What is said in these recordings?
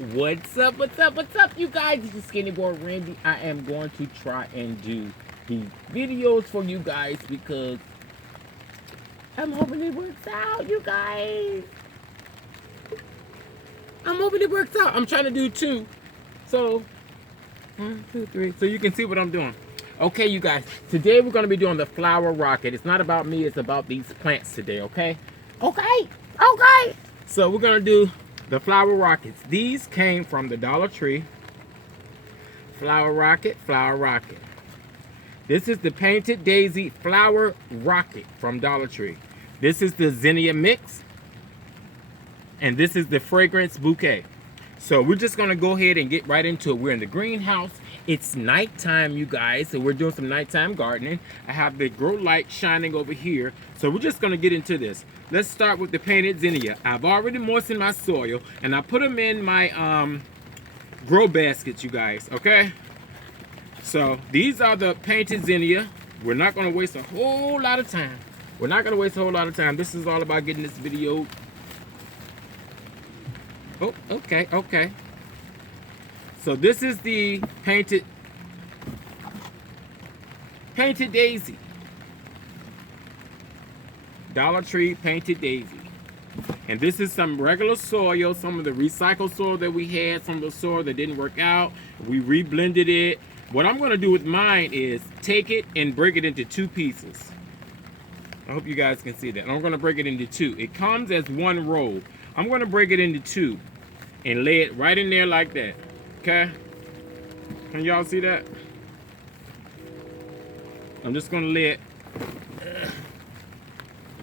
What's up, what's up, what's up, you guys? This is Skinny Boy Randy. I am going to try and do the videos for you guys because I'm hoping it works out, you guys. I'm hoping it works out. I'm trying to do two. So, 1, 2, 3. So you can see what I'm doing. Okay, you guys. Today we're going to be doing the flower rocket. It's not about me. It's about these plants today, okay? Okay. Okay. So we're going to do the flower rockets. These came from the Dollar Tree. Flower rocket, flower rocket. This is the Painted Daisy flower rocket from Dollar Tree. This is the zinnia mix. And this is the fragrance bouquet. So we're just gonna go ahead and get right into it. We're in the greenhouse. It's nighttime, you guys, so we're doing some nighttime gardening. I have the grow light shining over here. So we're just gonna get into this. Let's start with the painted zinnia. I've already moistened my soil and I put them in my grow baskets, you guys, okay? So these are the painted zinnia. We're not gonna waste a whole lot of time. We're not gonna waste a whole lot of time. This is all about getting this video. Oh, okay, okay. So this is the painted daisy. Dollar Tree painted daisy. And this is some regular soil, some of the recycled soil that we had, some of the soil that didn't work out. We reblended it. What I'm gonna do with mine is take it and break it into two pieces. I hope you guys can see that. I'm gonna break it into two. It comes as one roll. I'm gonna break it into two and lay it right in there like that, okay? Can y'all see that? I'm just gonna lay it.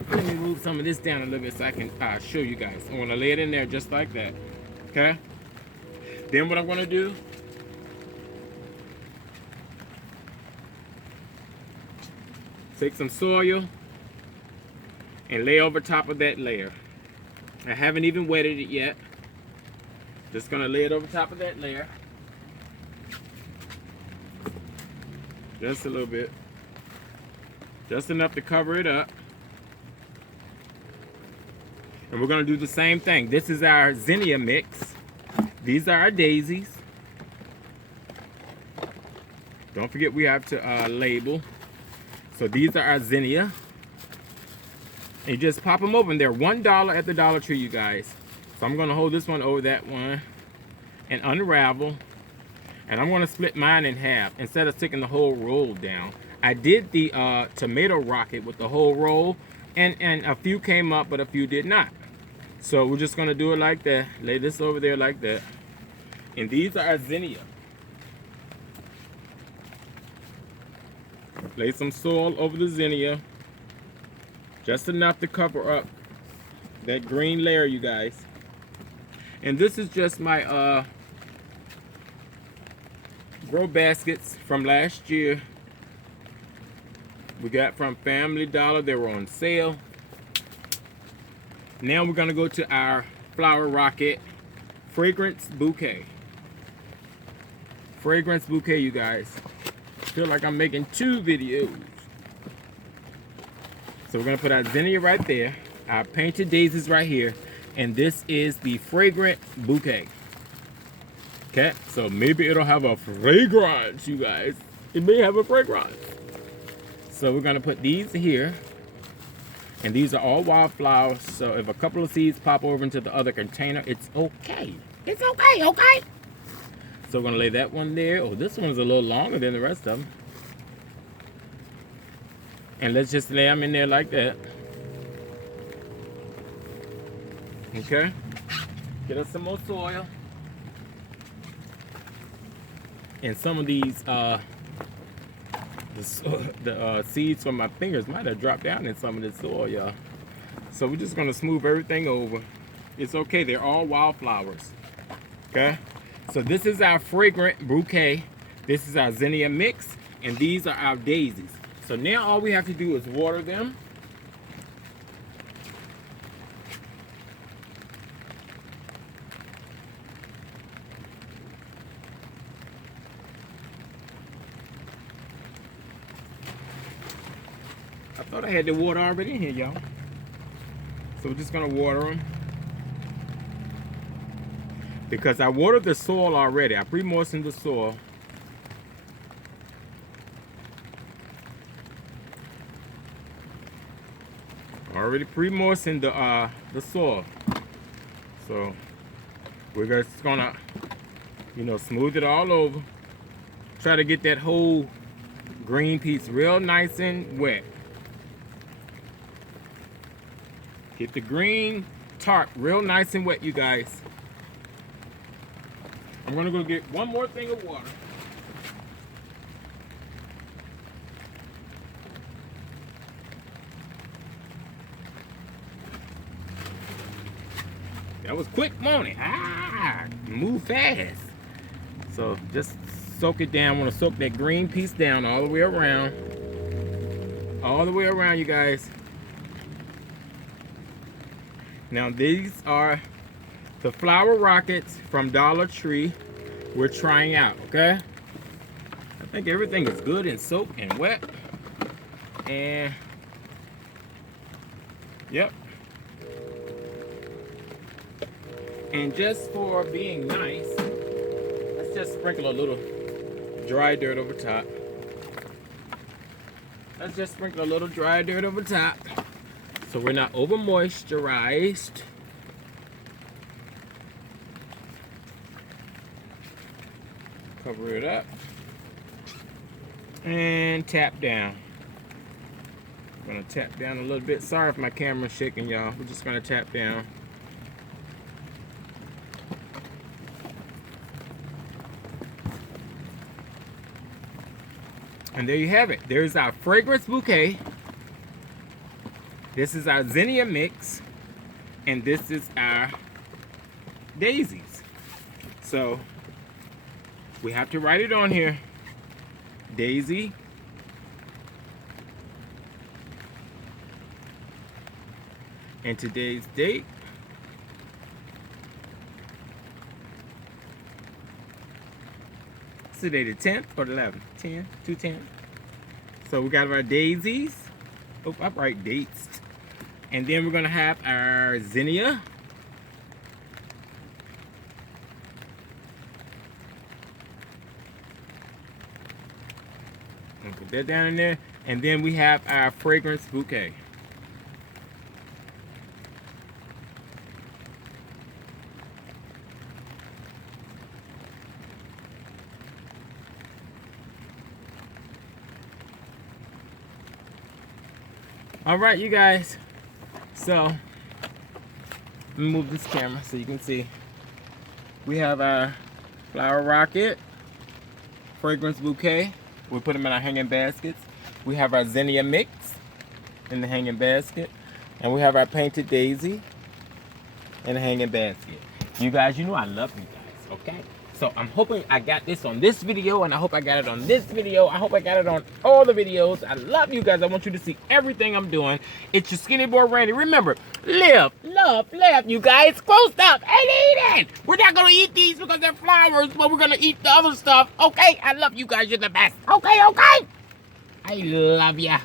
Let me move some of this down a little bit so I can show you guys. I'm gonna lay it in there just like that, okay? Then what I'm gonna do, take some soil and lay over top of that layer. I haven't even wetted it yet. Just gonna lay it over top of that layer. Just a little bit. Just enough to cover it up. And we're gonna do the same thing. This is our zinnia mix. These are our daisies. Don't forget we have to label. So these are our zinnia. And you just pop them open. They're $1 at the Dollar Tree, you guys. So I'm gonna hold this one over that one and unravel. And I'm gonna split mine in half instead of sticking the whole roll down. I did the tomato rocket with the whole roll, and a few came up, but a few did not. So we're just gonna do it like that. Lay this over there like that. And these are our zinnia. Lay some soil over the zinnia. Just enough to cover up that green layer, you guys. And this is just my grow baskets from last year. We got from Family Dollar. They were on sale. Now we're gonna go to our flower rocket fragrance bouquet. Fragrance bouquet, you guys. I feel like I'm making two videos. So we're gonna put our zinnia right there, our painted daisies right here, and this is the fragrant bouquet. Okay, so maybe it'll have a fragrance, you guys. It may have a fragrance. So we're gonna put these here, and these are all wildflowers. So if a couple of seeds pop over into the other container, it's okay. It's okay, okay? So we're gonna lay that one there. Oh, this one's a little longer than the rest of them. And let's just lay them in there like that. Okay? Get us some more soil. And some of these, the seeds from my fingers might have dropped down in some of this soil, y'all. So we're just gonna smooth everything over. It's okay, they're all wildflowers. Okay? So this is our fragrant bouquet. This is our zinnia mix, and these are our daisies. So now all we have to do is water them. I thought I had the water already in here, y'all. So we're just gonna water them. because I watered the soil already. I pre-moistened the soil. Already pre-moistened the soil. So we're just gonna, you know, smooth it all over. Try to get that whole green piece real nice and wet. Get the green tarp real nice and wet, you guys. I'm gonna go get one more thing of water. That was quick morning. Move fast. So just soak it down. I want to soak that green piece down all the way around. All the way around, you guys. Now these are the flower rockets from Dollar Tree we're trying out, okay? I think everything is good and soaked and wet. And yep. And just for being nice, let's just sprinkle a little dry dirt over top. Let's just sprinkle a little dry dirt over top so we're not over moisturized. Cover it up and tap down. I'm gonna tap down a little bit. Sorry if my camera's shaking, y'all. We're just gonna tap down. And there you have it. There's our fragrance bouquet. This is our zinnia mix. And this is our daisies. So we have to write it on here. Daisy. And today's date. Today the 10th or the 11th? 10, 210. So we got our daisies. Oh, I write dates. And then we're gonna have our zinnia. And put that down in there. And then we have our fragrance bouquet. All right, you guys. So, let me move this camera so you can see. We have our flower rocket, fragrance bouquet. We put them in our hanging baskets. We have our zinnia mix in the hanging basket. And we have our painted daisy in the hanging basket. You guys, you know I love you guys, okay? So I'm hoping I got this on this video, and I hope I got it on this video. I hope I got it on all the videos. I love you guys. I want you to see everything I'm doing. It's your Skinny Boy Randy. Remember, live, love, laugh, you guys. Close up and eat it. We're not going to eat these because they're flowers, but we're going to eat the other stuff. Okay? I love you guys. You're the best. Okay, okay? I love ya.